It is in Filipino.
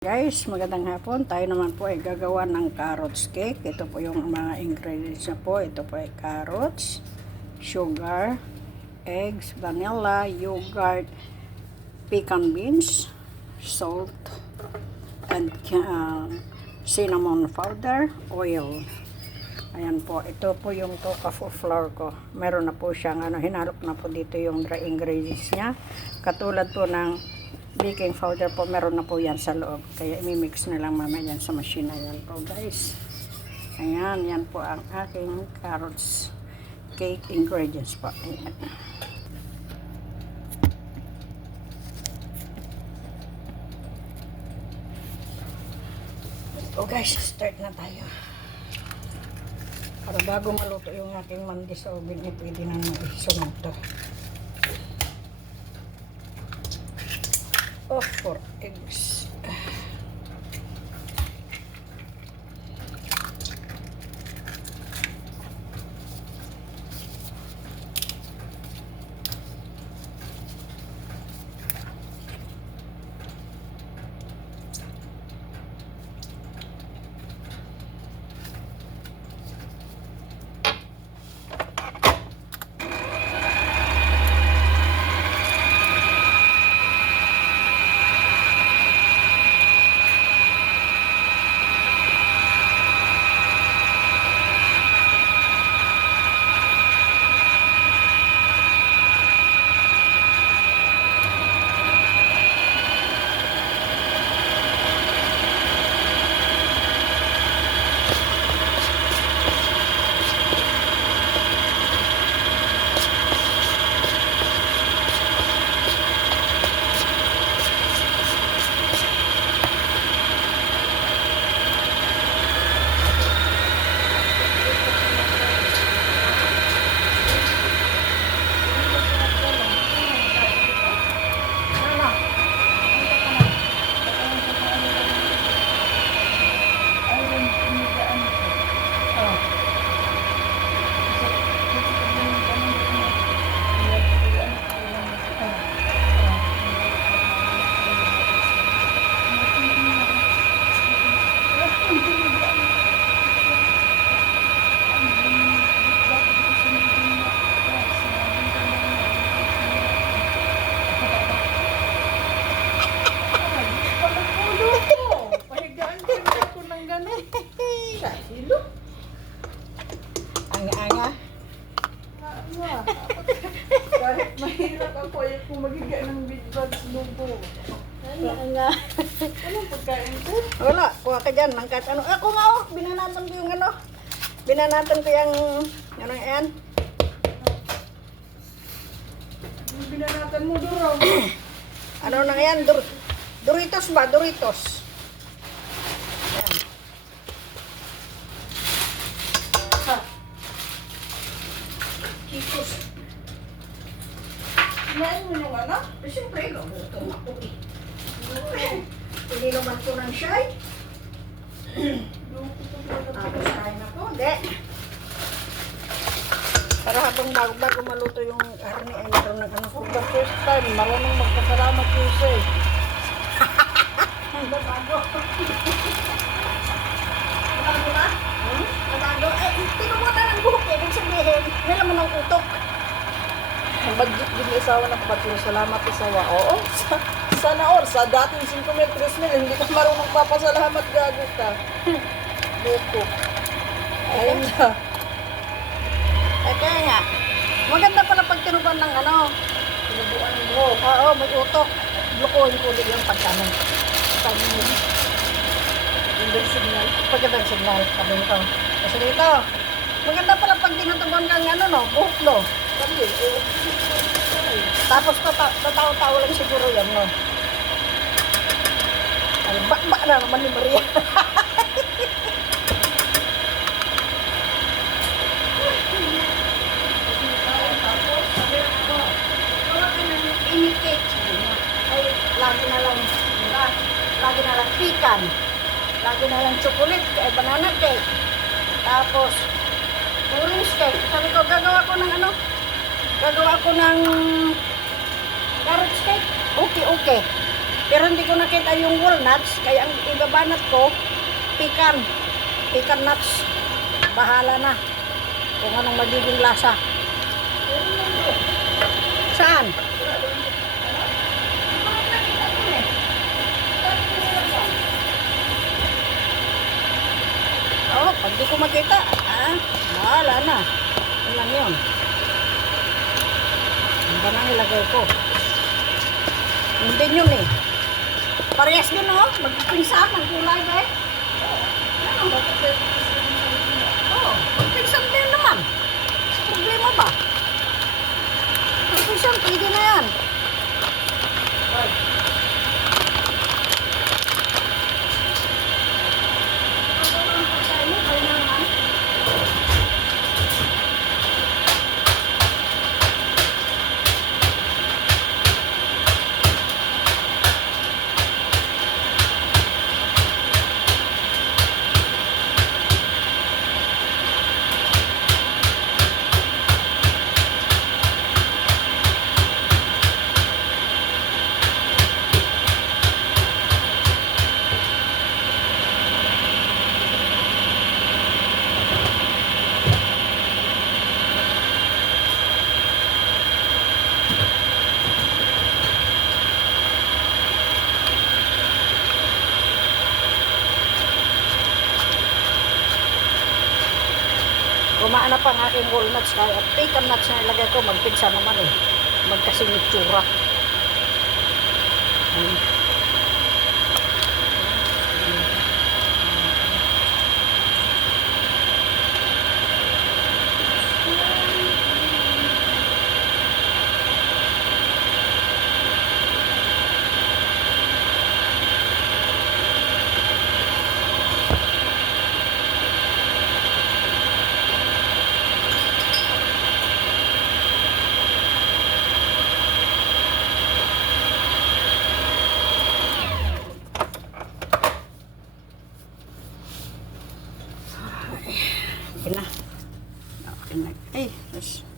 Guys, magandang hapon. Tayo naman po ay gagawa ng carrots cake. Ito po yung mga ingredients na po. Ito po ay carrots, sugar, eggs, vanilla, yogurt, pecan beans, salt, and cinnamon powder, oil. Ayan po. Ito po yung toka flour ko. Meron na po siyang hinalok na po dito yung dry ingredients niya. Katulad po ng baking powder po, meron na po yan sa loob. Kaya imimix na lang mamaya yan sa machine. Ayan po guys. Ayan, yan po ang aking carrots cake ingredients po. Ayan. So guys, start na tayo. Para bago maluto yung aking mandi sa oven, pwede na isunod to. Of 4 eggs. Anga-anga. Kahit mahirap ako, ayaw kong magiga ng big bags lubo. Anga-anga. Anong pagkain ko? Wala, kuha ka dyan. Kahit ano. Ako nga binanatan ko yung Binanatan ko yung, yan. Yung binanatan mo doon. Ano na yan? Doritos ba? Doritos. Yan. Chicos. Kumain mo yung anak? Siyempre, gabutom ako eh. Hindi naman ko ng shy. Tapos kain ako. Hindi. Para habang bago maluto yung karne ay meron ng For the first time, marunong magpasalamat ko siya eh. Bago. Bago ba? Bago. Eh, tinumutan ng buhok eh. Ibig sabihin, nalaman ng utok. Ang budget din yung asawa ng kapatid. Salamat asawa. Oo. Sana or sa dating 5,000, 3,000, hindi ka marunong papasalamat, gago ka. Loko. Ayun na. Eh, kaya nga. Maganda pala pag tinuban ng Tinubuan mo. Oo, may utok. Lukuhin ko ulit yung pagkano. Hindi signal. Pagkatang signal. Sabi nito. Kasi dito. Maganda pala pag tinutuban kang buhok no. Sabi, Tapos tataw-taw lang siguro yan no. Ay, bakba na naman ni Maria. Lagi na lang pecan, lagi na lang chocolate, banana cake, tapos orange cake. Sabi ko, gagawa ko ng Gagawa ko ng carrot cake. Okay, okay. Pero hindi ko nakita yung walnuts, kaya ang ibabanat ko, pecan. Pecan nuts. Bahala na kung anong magiging lasa. Saan? Oh, pag di ko makita, bahala na. Yun lang yun. Ang ba nang ilagay ko? Yun din yun eh. Parehas din oh. Magpinsan ang kulay ba eh. Oh, magpinsan din naman. Problema ba? Magpinsan, pwede na yan. Kumaan na pa ang aking walnuts kaya pecan nuts na ilagay ko, magpinsa naman eh. Magkasing itsura. Okay na. Okay na. Ay, yes.